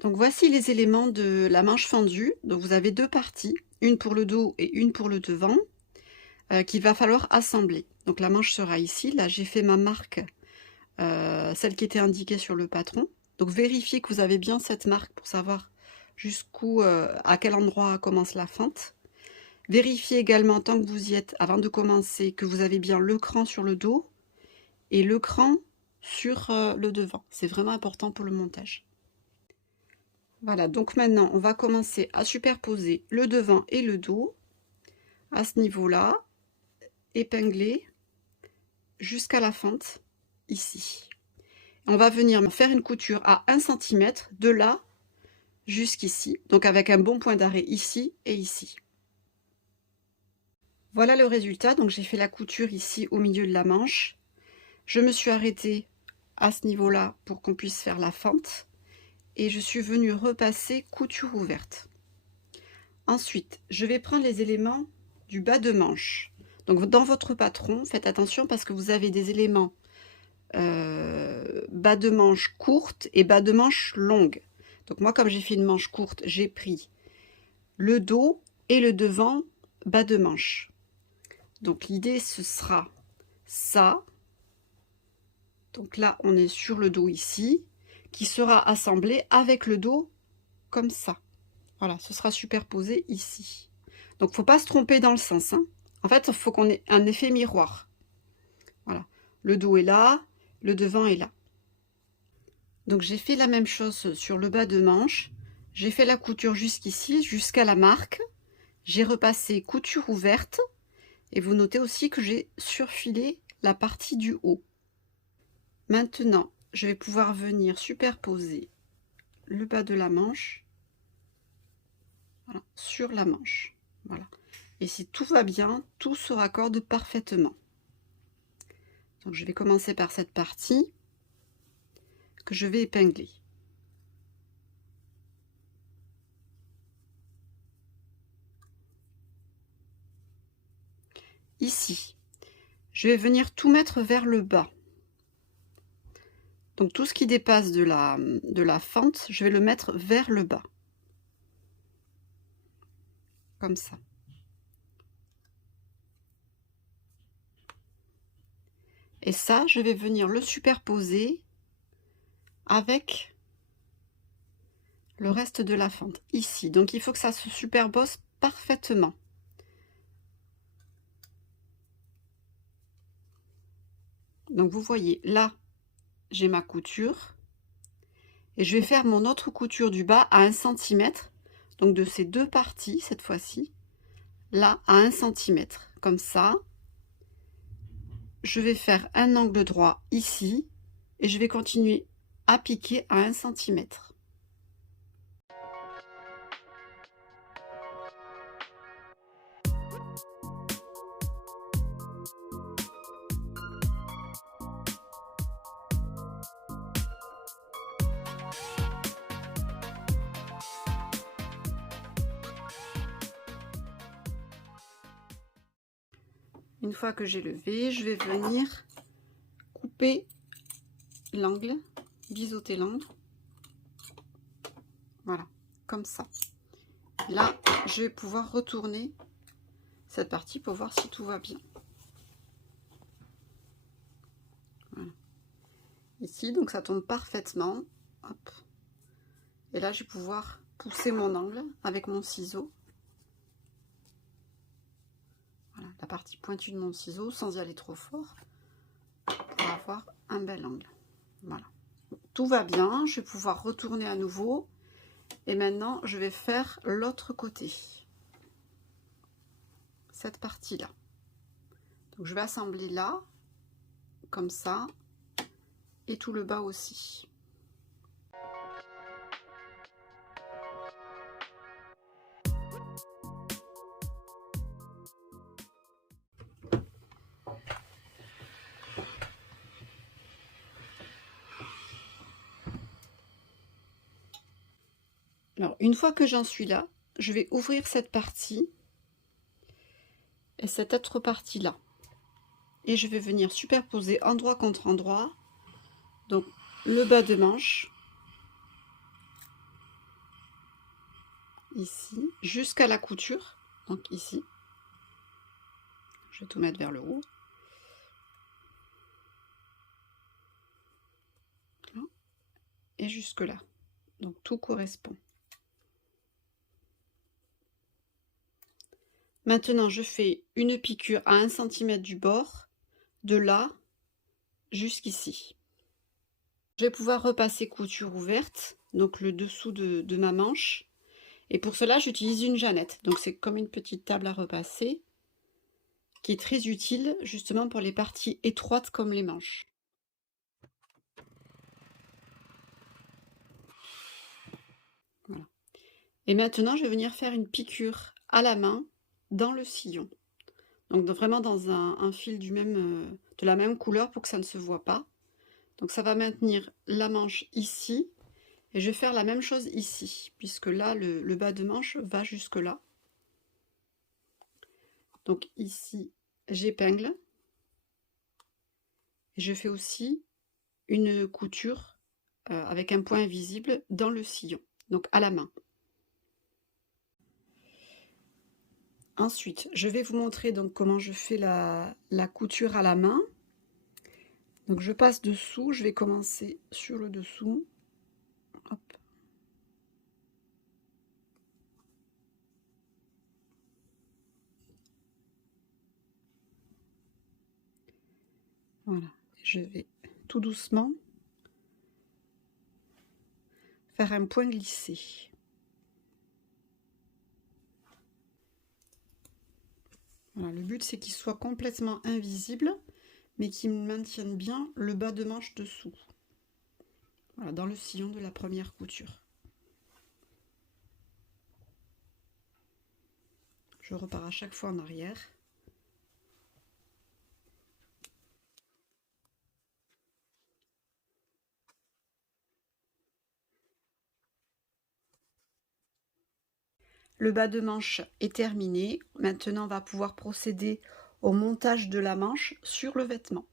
Donc voici les éléments de la manche fendue. Donc vous avez deux parties, une pour le dos et une pour le devant, qu'il va falloir assembler. Donc la manche sera ici. Là j'ai fait ma marque, celle qui était indiquée sur le patron. Donc vérifiez que vous avez bien cette marque pour savoir jusqu'où, à quel endroit commence la fente. Vérifiez également, tant que vous y êtes, avant de commencer, que vous avez bien le cran sur le dos et le cran sur le devant. C'est vraiment important pour le montage. Voilà, donc maintenant on va commencer à superposer le devant et le dos à ce niveau-là, épingler jusqu'à la fente ici. On va venir faire une couture à 1 cm de là jusqu'ici, donc avec un bon point d'arrêt ici et ici. Voilà le résultat. Donc j'ai fait la couture ici au milieu de la manche. Je me suis arrêtée à ce niveau-là pour qu'on puisse faire la fente et je suis venue repasser couture ouverte. Ensuite, je vais prendre les éléments du bas de manche. Donc dans votre patron, faites attention parce que vous avez des éléments bas de manche courte et bas de manche longue. Donc moi, comme j'ai fait une manche courte, j'ai pris le dos et le devant bas de manche. Donc l'idée, ce sera ça. Donc là, on est sur le dos ici, qui sera assemblé avec le dos comme ça. Voilà, ce sera superposé ici. Donc, faut pas se tromper dans le sens, hein. En fait, il faut qu'on ait un effet miroir. Voilà, le dos est là, le devant est là. Donc, j'ai fait la même chose sur le bas de manche. J'ai fait la couture jusqu'ici, jusqu'à la marque. J'ai repassé couture ouverte. Et vous notez aussi que j'ai surfilé la partie du haut. Maintenant, je vais pouvoir venir superposer le bas de la manche, voilà, sur la manche. Voilà. Et si tout va bien, tout se raccorde parfaitement. Donc je vais commencer par cette partie que je vais épingler. Ici, je vais venir tout mettre vers le bas. Donc tout ce qui dépasse de la fente, je vais le mettre vers le bas. Comme ça. Et ça, je vais venir le superposer avec le reste de la fente ici. Donc il faut que ça se superpose parfaitement. Donc vous voyez, là, j'ai ma couture et je vais faire mon autre couture du bas à 1 cm. Donc de ces deux parties, cette fois-ci, là à 1 cm. Comme ça, je vais faire un angle droit ici et je vais continuer à piquer à 1 cm. Une fois que j'ai levé, je vais venir couper l'angle, biseauter l'angle. Voilà, comme ça. Là, je vais pouvoir retourner cette partie pour voir si tout va bien. Voilà. Ici, donc ça tombe parfaitement. Hop. Et là, je vais pouvoir pousser mon angle avec mon ciseau. Voilà, la partie pointue de mon ciseau sans y aller trop fort pour avoir un bel angle. Voilà. Tout va bien, je vais pouvoir retourner à nouveau. Et maintenant, je vais faire l'autre côté. Cette partie-là. Donc, je vais assembler là, comme ça, et tout le bas aussi. Alors, une fois que j'en suis là, je vais ouvrir cette partie et cette autre partie-là. Et je vais venir superposer endroit contre endroit. Donc, le bas de manche ici, jusqu'à la couture, donc ici. Je vais tout mettre vers le haut. Et jusque là. Donc tout correspond. Maintenant, je fais une piqûre à 1 cm du bord, de là jusqu'ici. Je vais pouvoir repasser couture ouverte, donc le dessous de ma manche. Et pour cela, j'utilise une jeannette. Donc c'est comme une petite table à repasser, qui est très utile justement pour les parties étroites comme les manches. Voilà. Et maintenant, je vais venir faire une piqûre à la main dans le sillon. Donc vraiment dans un fil de la même couleur pour que ça ne se voit pas. Donc ça va maintenir la manche ici. Et je vais faire la même chose ici, puisque là, le bas de manche va jusque là. Donc ici, j'épingle. Et je fais aussi une couture avec un point invisible dans le sillon, donc à la main. Ensuite, je vais vous montrer donc comment je fais la couture à la main. Donc je passe dessous, je vais commencer sur le dessous. Hop. Voilà, je vais tout doucement faire un point glissé. Voilà, le but c'est qu'il soit complètement invisible, mais qu'il maintienne bien le bas de manche dessous. Voilà, dans le sillon de la première couture. Je repars à chaque fois en arrière. Le bas de manche est terminé. Maintenant, on va pouvoir procéder au montage de la manche sur le vêtement.